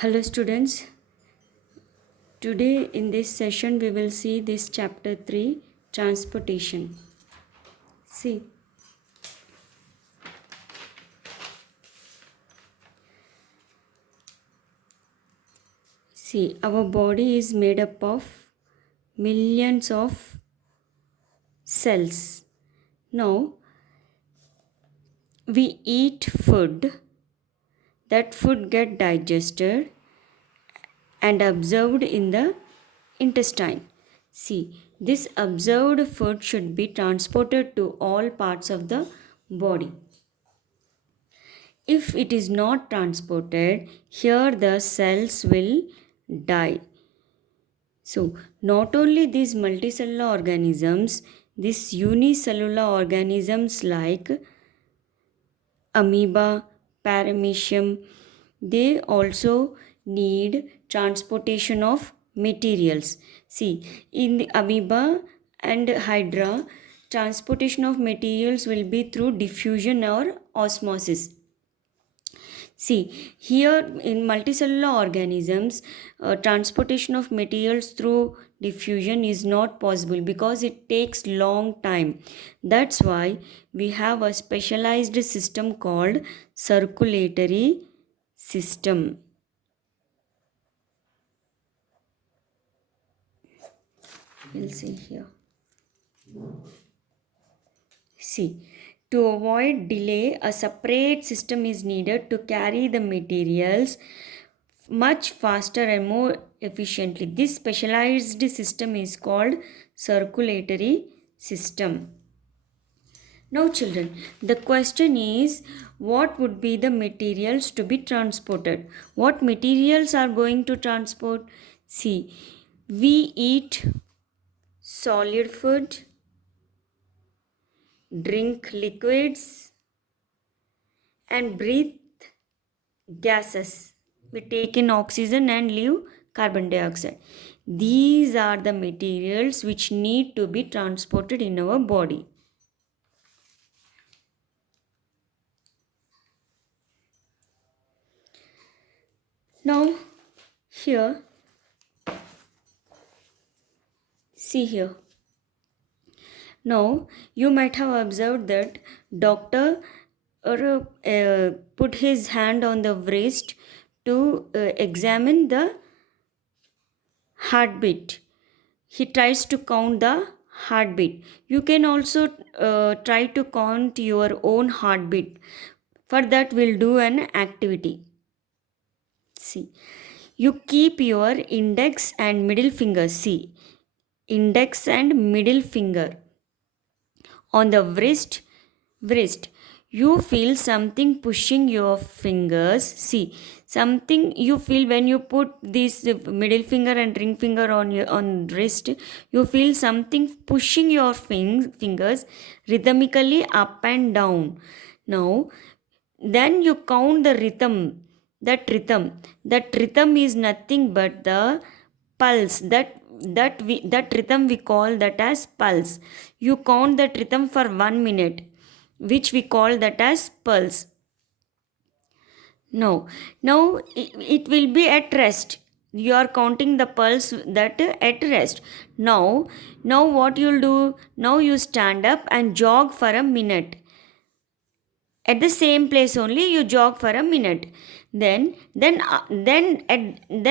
Hello students, today in this session we will see this chapter 3 transportation. See, our body is made up of millions of cells. Now we eat food, that food get digested and absorbed in the intestine. See, this absorbed food should be transported to all parts of the body. If it is not transported, here the cells will die. So, not only these multicellular organisms, these unicellular organisms like amoeba, paramecium, they also need transportation of materials. See, in the amoeba and hydra, transportation of materials will be through diffusion or osmosis. See, here in multicellular organisms, transportation of materials through diffusion is not possible because it takes long time. That's why we have a specialized system called circulatory system. We'll see here. See, to avoid delay, a separate system is needed to carry the materials much faster and more efficiently. This specialized system is called circulatory system. Now children, the question is what would be the materials to be transported? What materials are going to transport? See, we eat solid food, drink liquids and breathe gases. We take in oxygen and leave carbon dioxide. These are the materials which need to be transported in our body. Now, here, see here. Now, you might have observed that doctor put his hand on the wrist to examine the heartbeat. He tries to count the heartbeat. You can also try to count your own heartbeat. For that, we'll do an activity. See, you keep your index and middle fingers. See, index and middle finger on the wrist. You feel something pushing your fingers. See, something you feel when you put this middle finger and ring finger on your on wrist. You feel something pushing your fingers rhythmically up and down. Now, then you count the rhythm. That rhythm is nothing but the pulse. That rhythm we call that as pulse. You count that rhythm for 1 minute, which we call that as pulse. Now it will be at rest. You are counting the pulse that at rest. Now what you'll do? Now you stand up and jog for a minute. At the same place only you jog for a minute. Then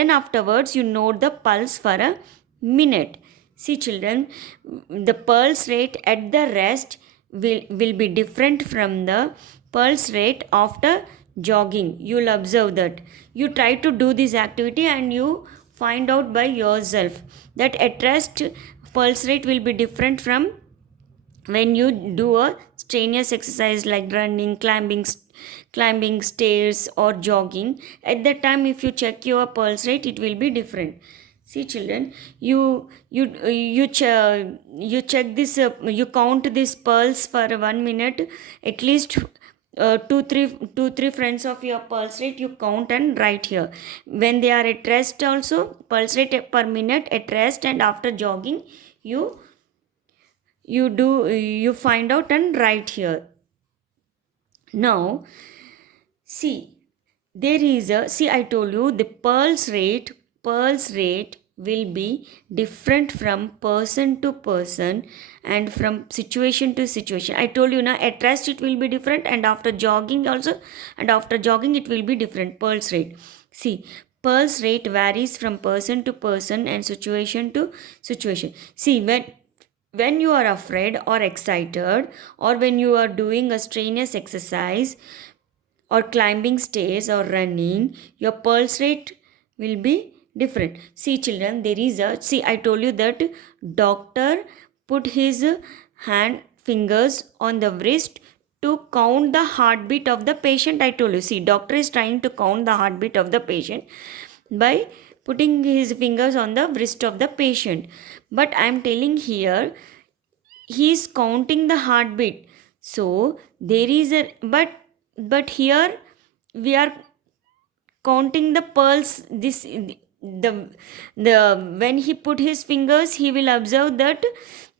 afterwards you note the pulse for a minute. See children, the pulse rate at the rest will be different from the pulse rate after jogging. You'll observe that. You try to do this activity and you find out by yourself that at rest pulse rate will be different from when you do a strenuous exercise like running, climbing stairs or jogging. At that time if you check your pulse rate, it will be different. See children, you check this, you count this pulse for 1 minute. At least two three friends of your pulse rate you count and write here. When they are at rest also, pulse rate per minute at rest and after jogging, you find out and write here. Now see, there is a, see, I told you the pulse rate will be different from person to person and from situation to situation. I told you now, at rest it will be different, and after jogging also, and after jogging it will be different pulse rate. See, pulse rate varies from person to person and situation to situation. See, when you are afraid or excited, or when you are doing a strenuous exercise or climbing stairs or running, your pulse rate will be different. See children, there is a, see, I told you that doctor put his hand fingers on the wrist to count the heartbeat of the patient. I told you, see, doctor is trying to count the heartbeat of the patient by putting his fingers on the wrist of the patient. But I am telling here, he is counting the heartbeat. So there is a, but here we are counting the pulse. This the when he put his fingers, he will observe that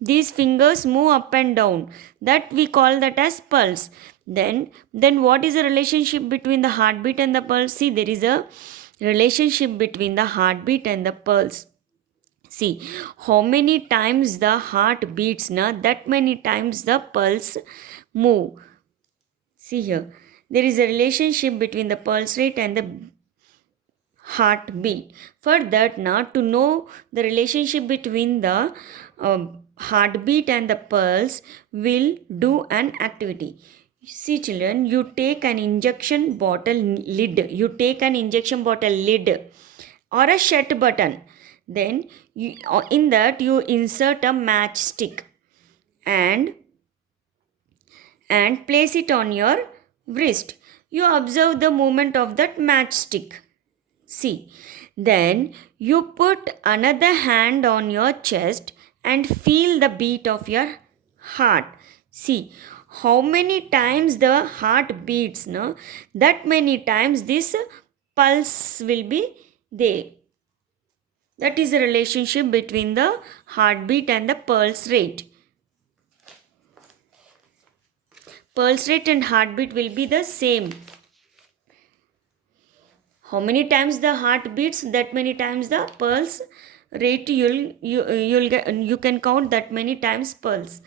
these fingers move up and down, that we call that as pulse. Then what is the relationship between the heartbeat and the pulse? See, there is a relationship between the heartbeat and the pulse. See, how many times the heart beats na, that many times the pulse move. See here, there is a relationship between the pulse rate and the heartbeat. For that, now to know the relationship between the heartbeat and the pulse, will do an activity. See children, you take an injection bottle lid. You take an injection bottle lid or a shut button. Then in that you insert a matchstick and place it on your wrist. You observe the movement of that matchstick. See, then you put another hand on your chest and feel the beat of your heart. See, how many times the heart beats, no? That many times this pulse will be there. That is the relationship between the heartbeat and the pulse rate. Pulse rate and heartbeat will be the same. How many times the heart beats, that many times the pulse rate you can count that many times pulse.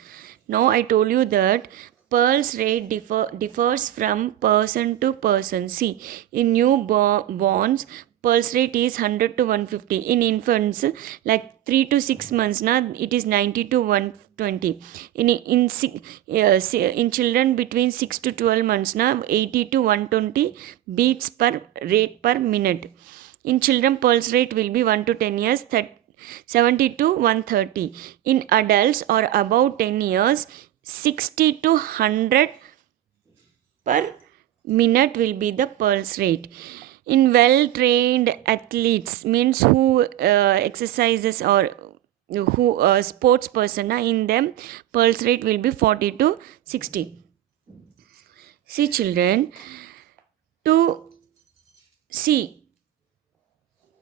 Now I told you that pulse rate differs from person to person. See, in newborns pulse rate is 100 to 150. In infants, like 3 to 6 months, na, it is 90 to 120. In children between 6 to 12 months, na, 80 to 120 beats per rate per minute. In children, pulse rate will be 1 to 10 years, 70 to 130. In adults or above 10 years, 60 to 100 per minute will be the pulse rate. In well trained athletes, means who exercises or who sports person, in them pulse rate will be 40 to 60. See children, to see,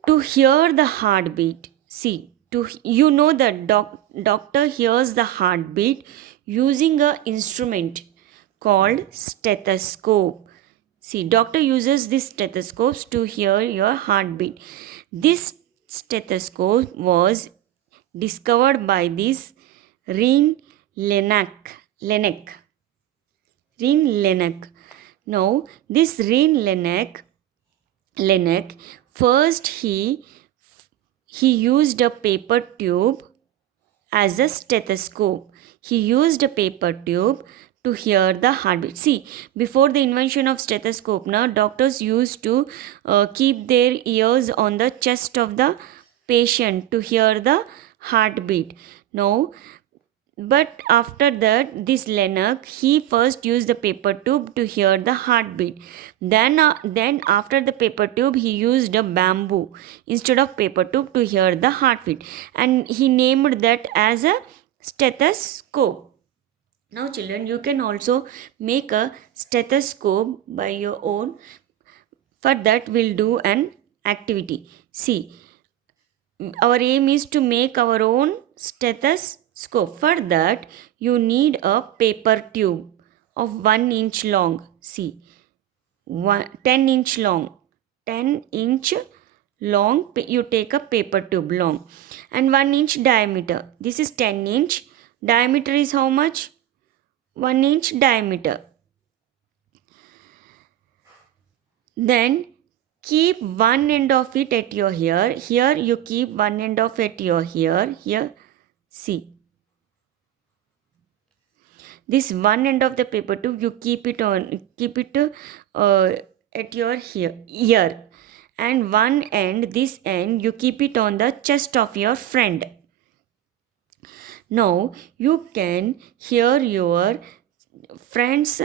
to hear the heartbeat, see, to you know that doctor hears the heartbeat using a instrument called stethoscope. See, doctor uses these stethoscopes to hear your heartbeat. This stethoscope was discovered by this Rein Laennec. Now, this Rein Laennec, first he used a paper tube as a stethoscope. He used a paper tube to hear the heartbeat. See, before the invention of stethoscope, now doctors used to keep their ears on the chest of the patient to hear the heartbeat. Now, but after that, this Laennec, he first used the paper tube to hear the heartbeat. Then after the paper tube, he used a bamboo instead of paper tube to hear the heartbeat, and he named that as a stethoscope. Now children, you can also make a stethoscope by your own. For that, we'll do an activity. See, our aim is to make our own stethoscope. For that, you need a paper tube of 1 inch long. See, 10 inch long, 10 inch long, you take a paper tube long, and 1 inch diameter. This is 10 inch. Diameter is how much? 1 inch diameter. Then keep one end of it at your here. Here you keep one end of it your here. Here, see, this one end of the paper tube, you keep it at your here ear, and one end, this end, you keep it on the chest of your friend. Now you can hear your friends.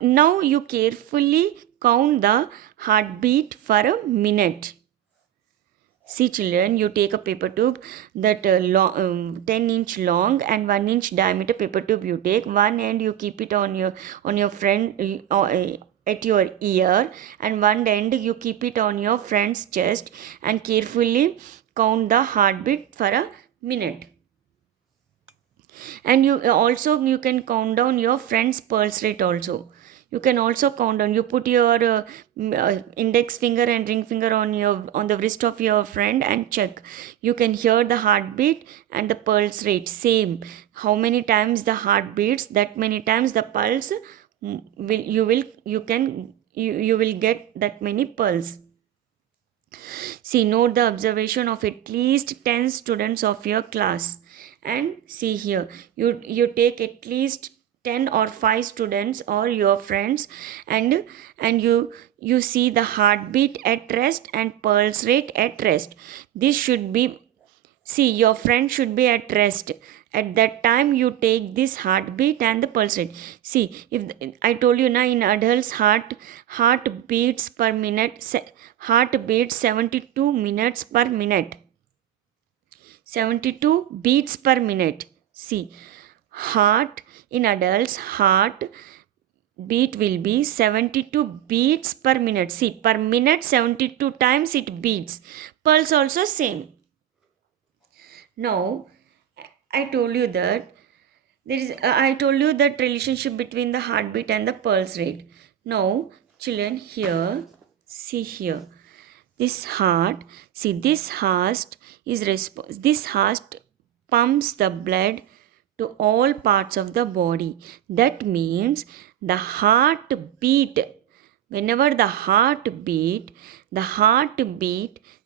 Now you carefully count the heartbeat for a minute. See children, you take a paper tube that 10 inch long and 1 inch diameter paper tube. You take one end, you keep it on your friend at your ear, and one end you keep it on your friend's chest, and carefully count the heartbeat for a minute. And you can count down your friend's pulse rate also. You can also count down. You put your index finger and ring finger on the wrist of your friend and check. You can hear the heartbeat and the pulse rate same. How many times the heart beats, that many times the pulse you will get that many pulse. See, note the observation of at least 10 students of your class. And see here, you take at least 10 or 5 students or your friends, and you see the heartbeat at rest and pulse rate at rest. This should be, see, your friend should be at rest. At that time you take this heartbeat and the pulse rate. See, if I told you now, in adults heart beats per minute, heart beats 72 minutes per minute. 72 beats per minute. See, heart in adults, heart beat will be 72 beats per minute. See, per minute 72 times it beats. Pulse also same. Now I told you that I told you that relationship between the heartbeat and the pulse rate. Now children, here, see here, this heart, see, this heart this heart pumps the blood to all parts of the body. That means the heartbeat, whenever the heartbeat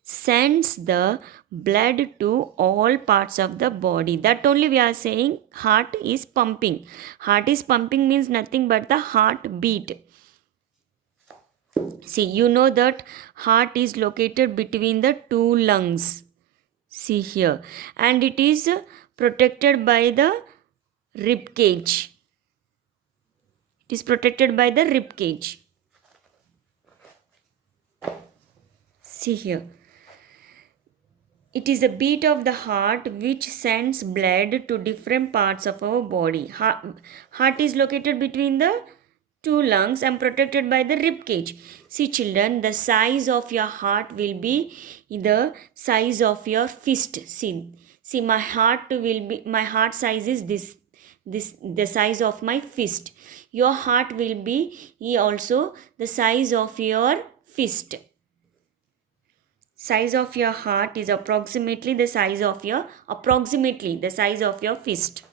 sends the blood to all parts of the body. That only we are saying heart is pumping. Heart is pumping means nothing but the heartbeat. See, you know that heart is located between the two lungs. See here, and it is protected by the rib cage. It is protected by the rib cage. See here, it is a beat of the heart which sends blood to different parts of our body. Heart is located between the two lungs and protected by the rib cage. See children, the size of your heart will be the size of your fist. See, my heart size is this the size of my fist. Your heart will be also the size of your fist. Size of your heart is approximately the size of your fist.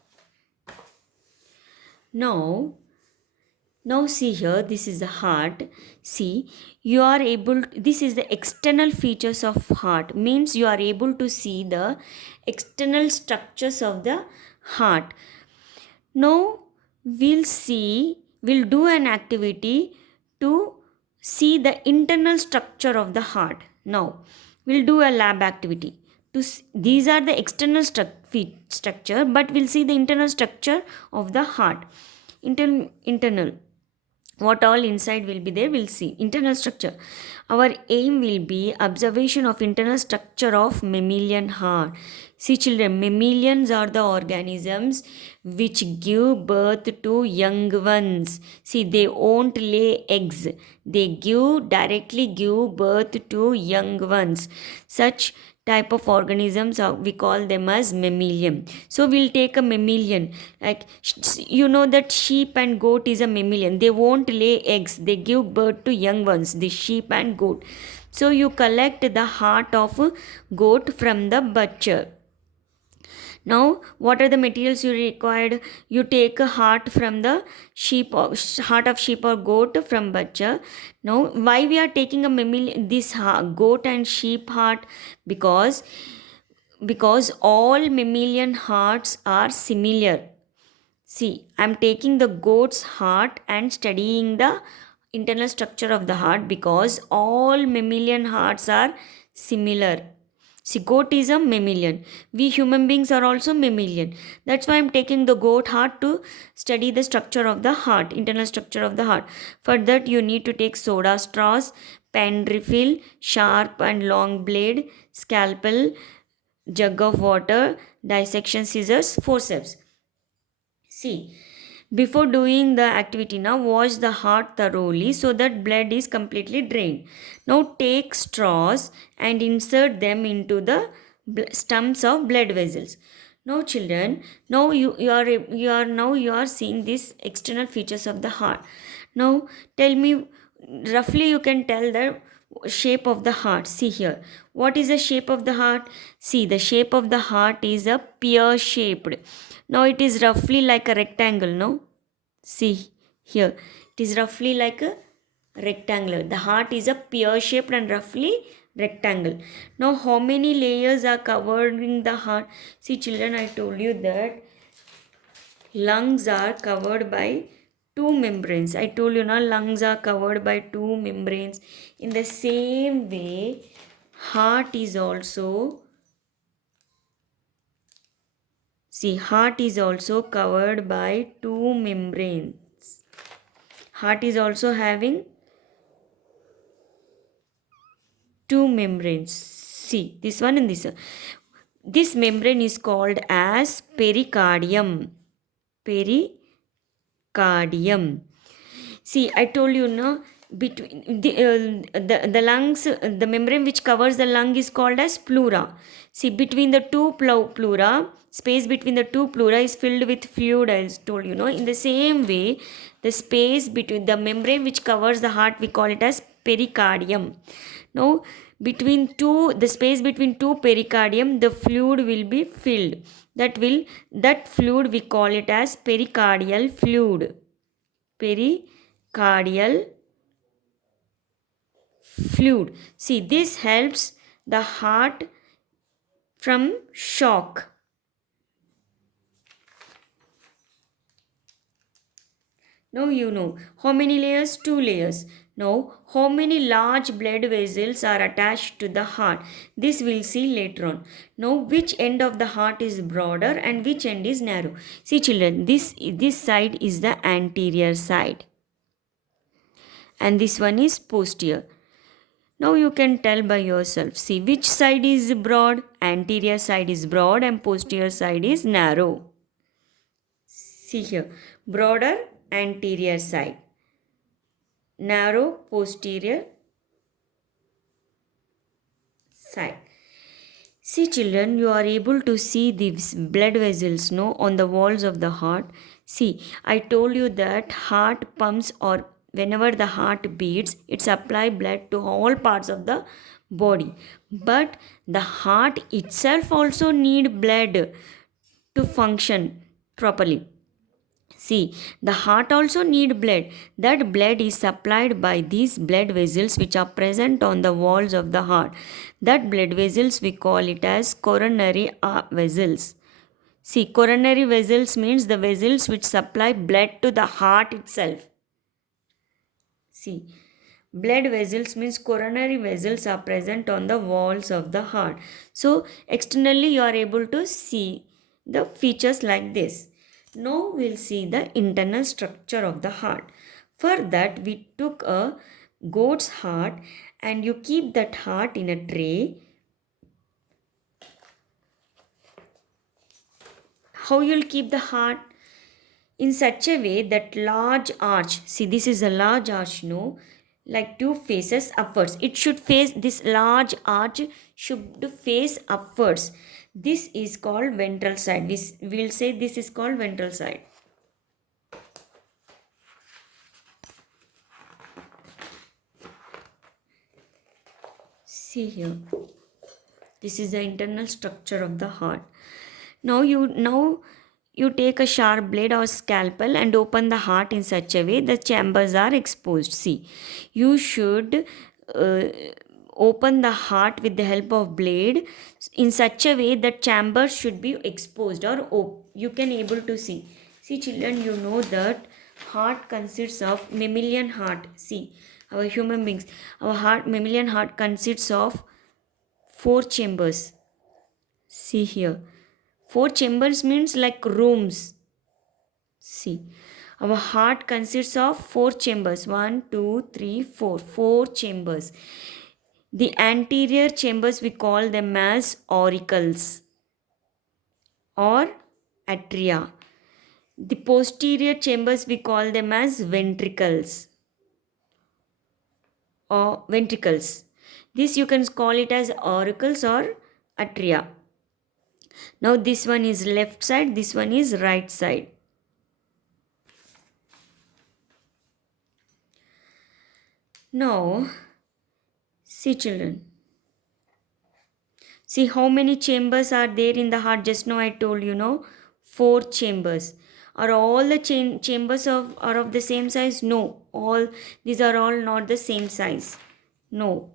Now see here, this is the heart. See, you are able to, this is the external features of heart, means you are able to see the external structures of the heart. Now we'll do an activity to see the internal structure of the heart. Now we'll do a lab activity. These are the external structure, but we'll see the internal structure of the heart. Internal, what all inside will be there, we'll see. Internal structure. Our aim will be observation of internal structure of mammalian heart. See children, mammalians are the organisms which give birth to young ones. See, they won't lay eggs. They directly give birth to young ones. Such type of organisms, we call them as mammalian. So we'll take a mammalian, like you know that sheep and goat is a mammalian. They won't lay eggs, they give birth to young ones, the sheep and goat. So you collect the heart of goat from the butcher. Now, what are the materials you required? You take a heart from the sheep, or heart of sheep or goat from butcher. Now, why we are taking a this goat and sheep heart? Because all mammalian hearts are similar. See, I'm taking the goat's heart and studying the internal structure of the heart because all mammalian hearts are similar. See, goat is a mammalian. We human beings are also mammalian. That's why I'm taking the goat heart to study the structure of the heart, internal structure of the heart. For that, you need to take soda straws, pen refill, sharp and long blade, scalpel, jug of water, dissection scissors, forceps. See, before doing the activity, now wash the heart thoroughly so that blood is completely drained. Now take straws and insert them into the stumps of blood vessels. Now children, now you are seeing these external features of the heart. Now tell me, roughly you can tell the shape of the heart. See here, what is the shape of the heart? See, the shape of the heart is a pear shaped. Now it is roughly like a rectangle, no? See here, it is roughly like a rectangle. The heart is a pear shaped and roughly rectangle. Now how many layers are covering the heart? See children, I told you that lungs are covered by two membranes. I told you now, lungs are covered by two membranes. In the same way, heart is also, see, heart is also covered by two membranes. Heart is also having two membranes. See, this one and this one. This membrane is called as pericardium. Pericardium. See, I told you, no, between the lungs, the membrane which covers the lung is called as pleura. See, between the two pleura, space between the two pleura is filled with fluid, I told you, no. In the same way, the space between the membrane which covers the heart, we call it as pericardium. Now, the space between two pericardium, the fluid will be filled. That fluid we call it as pericardial fluid. Pericardial fluid. See, this helps the heart from shock. Now you know how many layers? Two layers. Now, how many large blood vessels are attached to the heart? This we'll see later on. Now, which end of the heart is broader and which end is narrow? See children, this side is the anterior side. And this one is posterior. Now you can tell by yourself. See which side is broad? Anterior side is broad and posterior side is narrow. See here, broader anterior side, narrow posterior side. See children, you are able to see these blood vessels, no, on the walls of the heart. See, I told you that heart pumps, or whenever the heart beats, it supplies blood to all parts of the body. But the heart itself also need blood to function properly. See, the heart also need blood. That blood is supplied by these blood vessels which are present on the walls of the heart. That blood vessels we call it as coronary vessels. See, coronary vessels means the vessels which supply blood to the heart itself. See, blood vessels means coronary vessels are present on the walls of the heart. So, externally you are able to see the features like this. Now we'll see the internal structure of the heart. For that we took a goat's heart and you keep that heart in a tray. How you'll keep the heart? In such a way that large arch, see this is a large arch, no? like tube faces upwards. It should face, this large arch should face upwards. This is called ventral side. We'll say this is called ventral side. See here. This is the internal structure of the heart. Now you take a sharp blade or scalpel and open the heart in such a way the chambers are exposed. See, you should uh, open the heart with the help of blade in such a way that chambers should be exposed or you can able to see. See children, you know that heart consists of mammalian heart. See, our human beings, our heart, mammalian heart consists of four chambers. See here. Four chambers means like rooms. See. Our heart consists of four chambers. One, two, three, four. Four chambers. The anterior chambers we call them as auricles or atria. The posterior chambers we call them as ventricles or ventricles. This you can call it as auricles or atria. Now this one is left side, this one is right side. Now, see children. See how many chambers are there in the heart. Just now I told you, no, four chambers. Are all the chambers are of the same size? No. All these are all not the same size. No.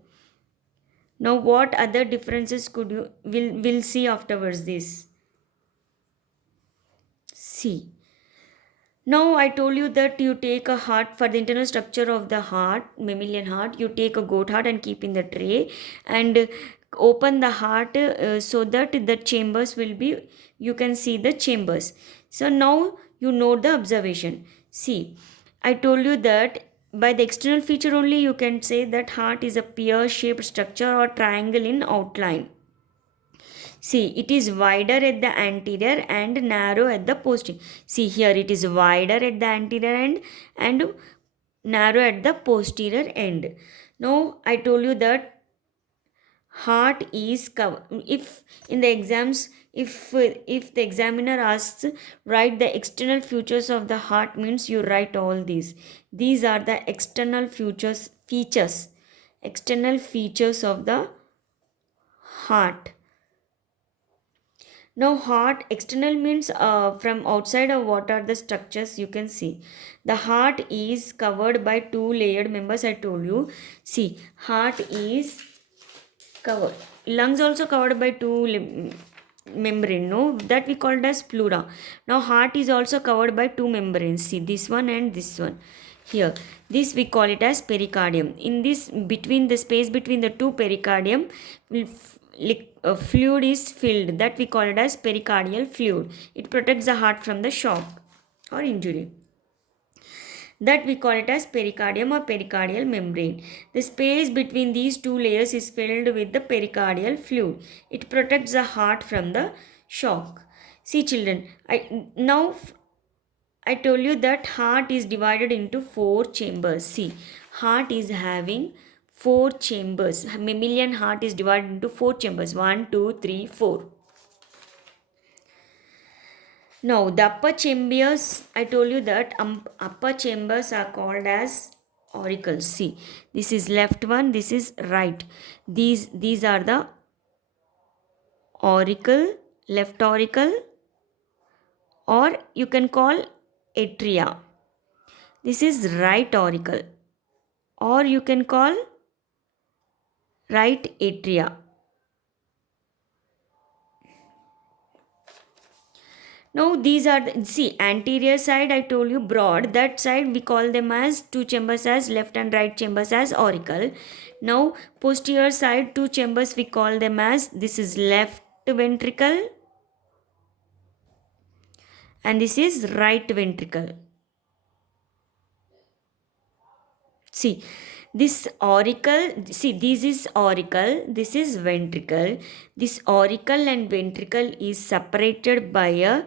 Now what other differences could you will see afterwards this? See. Now I told you that you take a heart for the internal structure of the heart, mammalian heart, you take a goat heart and keep in the tray and open the heart so that the chambers will be, you can see the chambers. So now you note the observation. See, I told you that by the external feature only you can say that heart is a pear shaped structure or triangle in outline. See, it is wider at the anterior and narrow at the posterior. See here, it is wider at the anterior end and narrow at the posterior end. Now, I told you that heart is covered. If in the exams, if the examiner asks, write the external features of the heart, means you write all these. These are the external features, external features of the heart. Now heart external means from outside of what are the structures you can see. The heart is covered by two layered members, I told you. See, heart is covered. Lungs also covered by two membrane, no, that we called as pleura. Now heart is also covered by two membranes. See, this one and this one. Here, this we call it as pericardium. In this, between the space between the two pericardium, fluid is filled, that we call it as pericardial fluid. It protects the heart from the shock or injury, that we call it as pericardium or pericardial membrane. The space between these two layers is filled with the pericardial fluid. It protects the heart from the shock. See children, I told you that heart is divided into four chambers. See, heart is having four chambers. Mammalian heart is divided into four chambers. 1, 2, 3, 4. Now, the upper chambers, I told you that upper chambers are called as auricles. See, this is left one, this is right. These are the auricle, left auricle, or you can call atria. This is right auricle, or you can call right atria. Now these are see, anterior side I told you broad, that side we call them as two chambers as left and right chambers as auricle. Now posterior side two chambers we call them as, this is left ventricle and this is right ventricle. See, this auricle, see, this is auricle, this is ventricle. This auricle and ventricle is separated by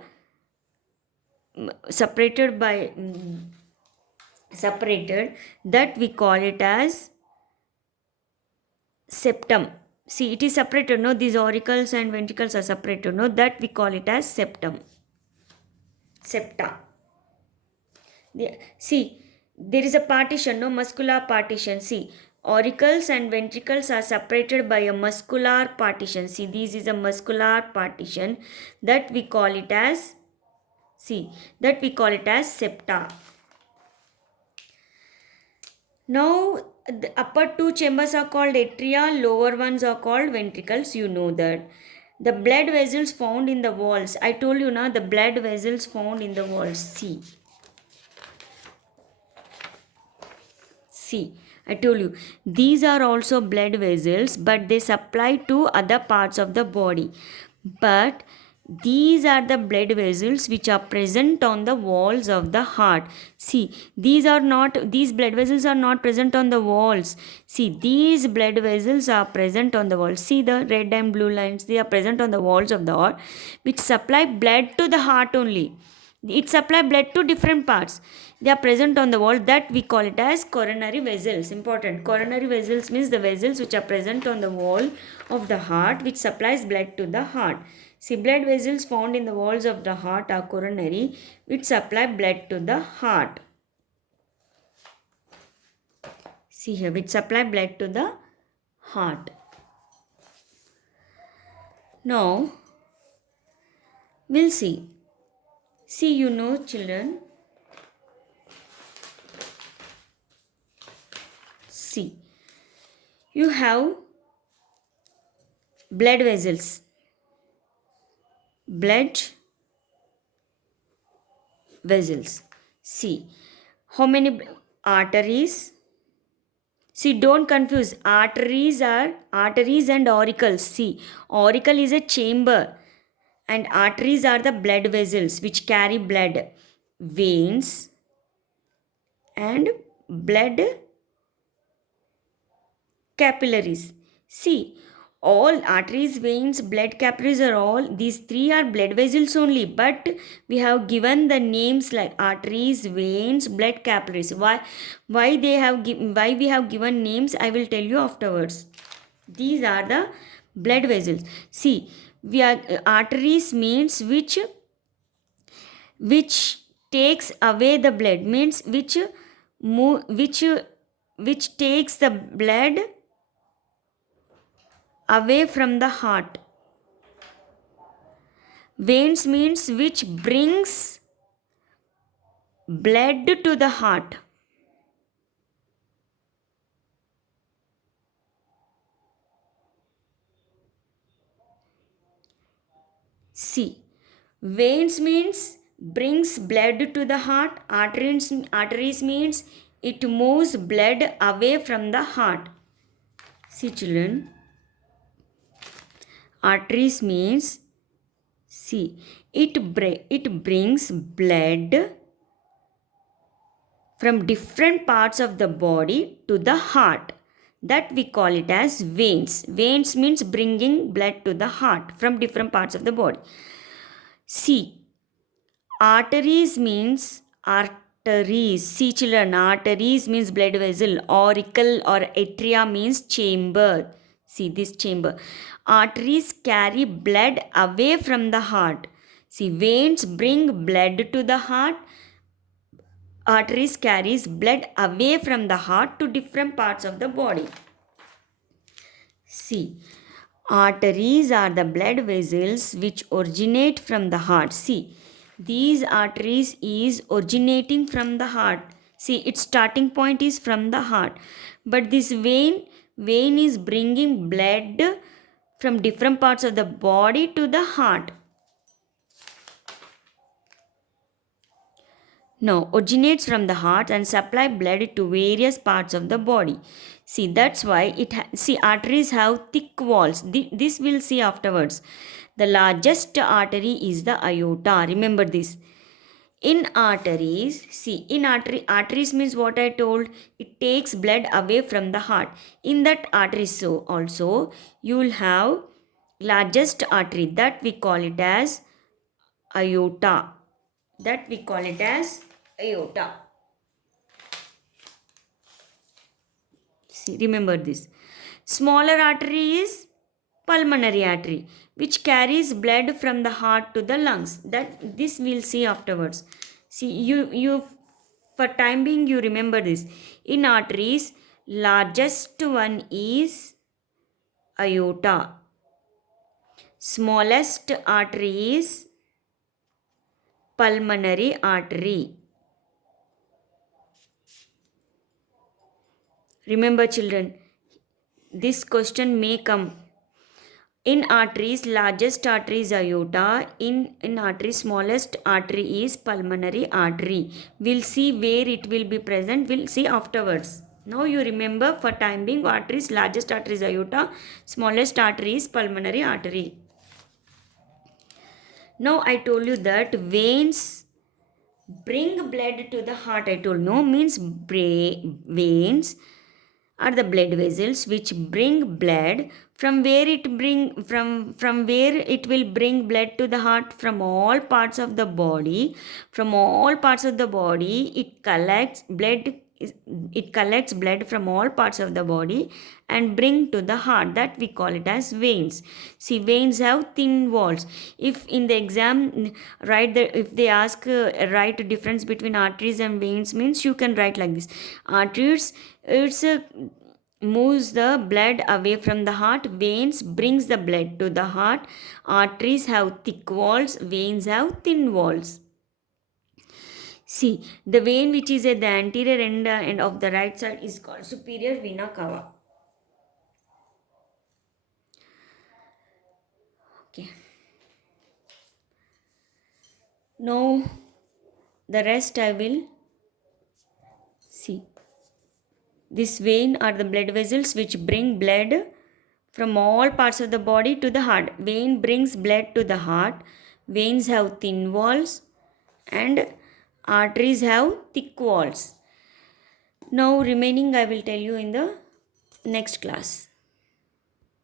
separated, that we call it as septum. See, it is separated, no? These auricles and ventricles are separated, no? That we call it as septum. Septa. See, there is a partition, no? Muscular partition. See, auricles and ventricles are separated by a muscular partition. See, this is a muscular partition that we call it as, see, that we call it as septa. Now, the upper two chambers are called atria, lower ones are called ventricles. You know that. The blood vessels found in the walls. I told you now, the blood vessels found in the walls. See, I told you, these are also blood vessels, but they supply to other parts of the body. But these are the blood vessels which are present on the walls of the heart. See, these blood vessels are not present on the walls. See, these blood vessels are present on the walls. See the red and blue lines, they are present on the walls of the heart, which supply blood to the heart only. It supply blood to different parts. They are present on the wall, that we call it as coronary vessels. Important. Coronary vessels means the vessels which are present on the wall of the heart, which supplies blood to the heart. See, blood vessels found in the walls of the heart are coronary, which supply blood to the heart. See here, which supply blood to the heart. Now, we'll see. See, you know, children. See, you have blood vessels. Blood vessels. See, how many arteries? See, don't confuse. Arteries and auricles. See, auricle is a chamber and arteries are the blood vessels which carry blood. Veins and blood capillaries. See, all arteries, veins, blood capillaries are all, these three are blood vessels only, but we have given the names like arteries, veins, blood capillaries. Why we have given names, I will tell you afterwards. These are the blood vessels. See, arteries means which takes away the blood, means which takes the blood away from the heart. Veins means which brings blood to the heart. See, veins means brings blood to the heart. Arteries means it moves blood away from the heart. See, children, arteries means, see, it brings blood from different parts of the body to the heart. That we call it as veins. Veins means bringing blood to the heart from different parts of the body. See, arteries means arteries. See, children, arteries means blood vessel. Auricle or atria means chamber. See this chamber. Arteries carry blood away from the heart. See, veins bring blood to the heart. Arteries carries blood away from the heart to different parts of the body. See, arteries are the blood vessels which originate from the heart. See, these arteries is originating from the heart. See, its starting point is from the heart. But this vein is bringing blood from different parts of the body to the heart. No, originates from the heart and supply blood to various parts of the body. See, that's why arteries have thick walls. This we'll see afterwards. The largest artery is the aorta. Remember this. In arteries, arteries means what I told. It takes blood away from the heart. In that artery, so also you will have largest artery, that we call it as aorta. That we call it as aorta. See, remember this. Smaller artery is pulmonary artery, which carries blood from the heart to the lungs. That this we'll see afterwards. See, you for time being you remember this. In arteries, largest one is aorta. Smallest artery is pulmonary artery. Remember children, this question may come. In arteries, largest artery is aorta. In arteries, smallest artery is pulmonary artery. We'll see where it will be present. We'll see afterwards. Now you remember for time being arteries, largest artery is aorta, smallest artery is pulmonary artery. Now I told you that veins bring blood to the heart. I told no means veins are the blood vessels which bring blood from where it will bring blood to the heart. From all parts of the body, it collects blood from all parts of the body and bring to the heart. That we call it as veins. See, veins have thin walls. If in the exam if they ask write difference between arteries and veins, means you can write like this. Arteries, it's moves the blood away from the heart. Veins brings the blood to the heart. Arteries have thick walls, veins have thin walls. See, the vein which is at the anterior end of the right side is called superior vena cava. Okay. Now the rest I will see. This vein are the blood vessels which bring blood from all parts of the body to the heart. Vein brings blood to the heart. Veins have thin walls and arteries have thick walls. Now remaining I will tell you in the next class.